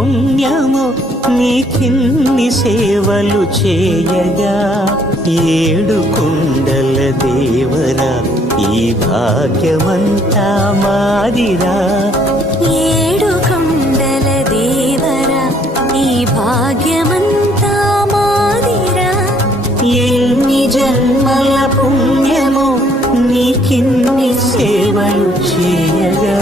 పుణ్యము నీకిన్ని సేవలు చేయగా ఏడు కొండల దేవరా ఈ భాగ్యమంతా మాదిరా ఏడు కొండల దేవరా ఈ భాగ్యమంతా మాదిరా ఎన్ని జన్మల పుణ్యము నీకిన్ని సేవలు చేయగా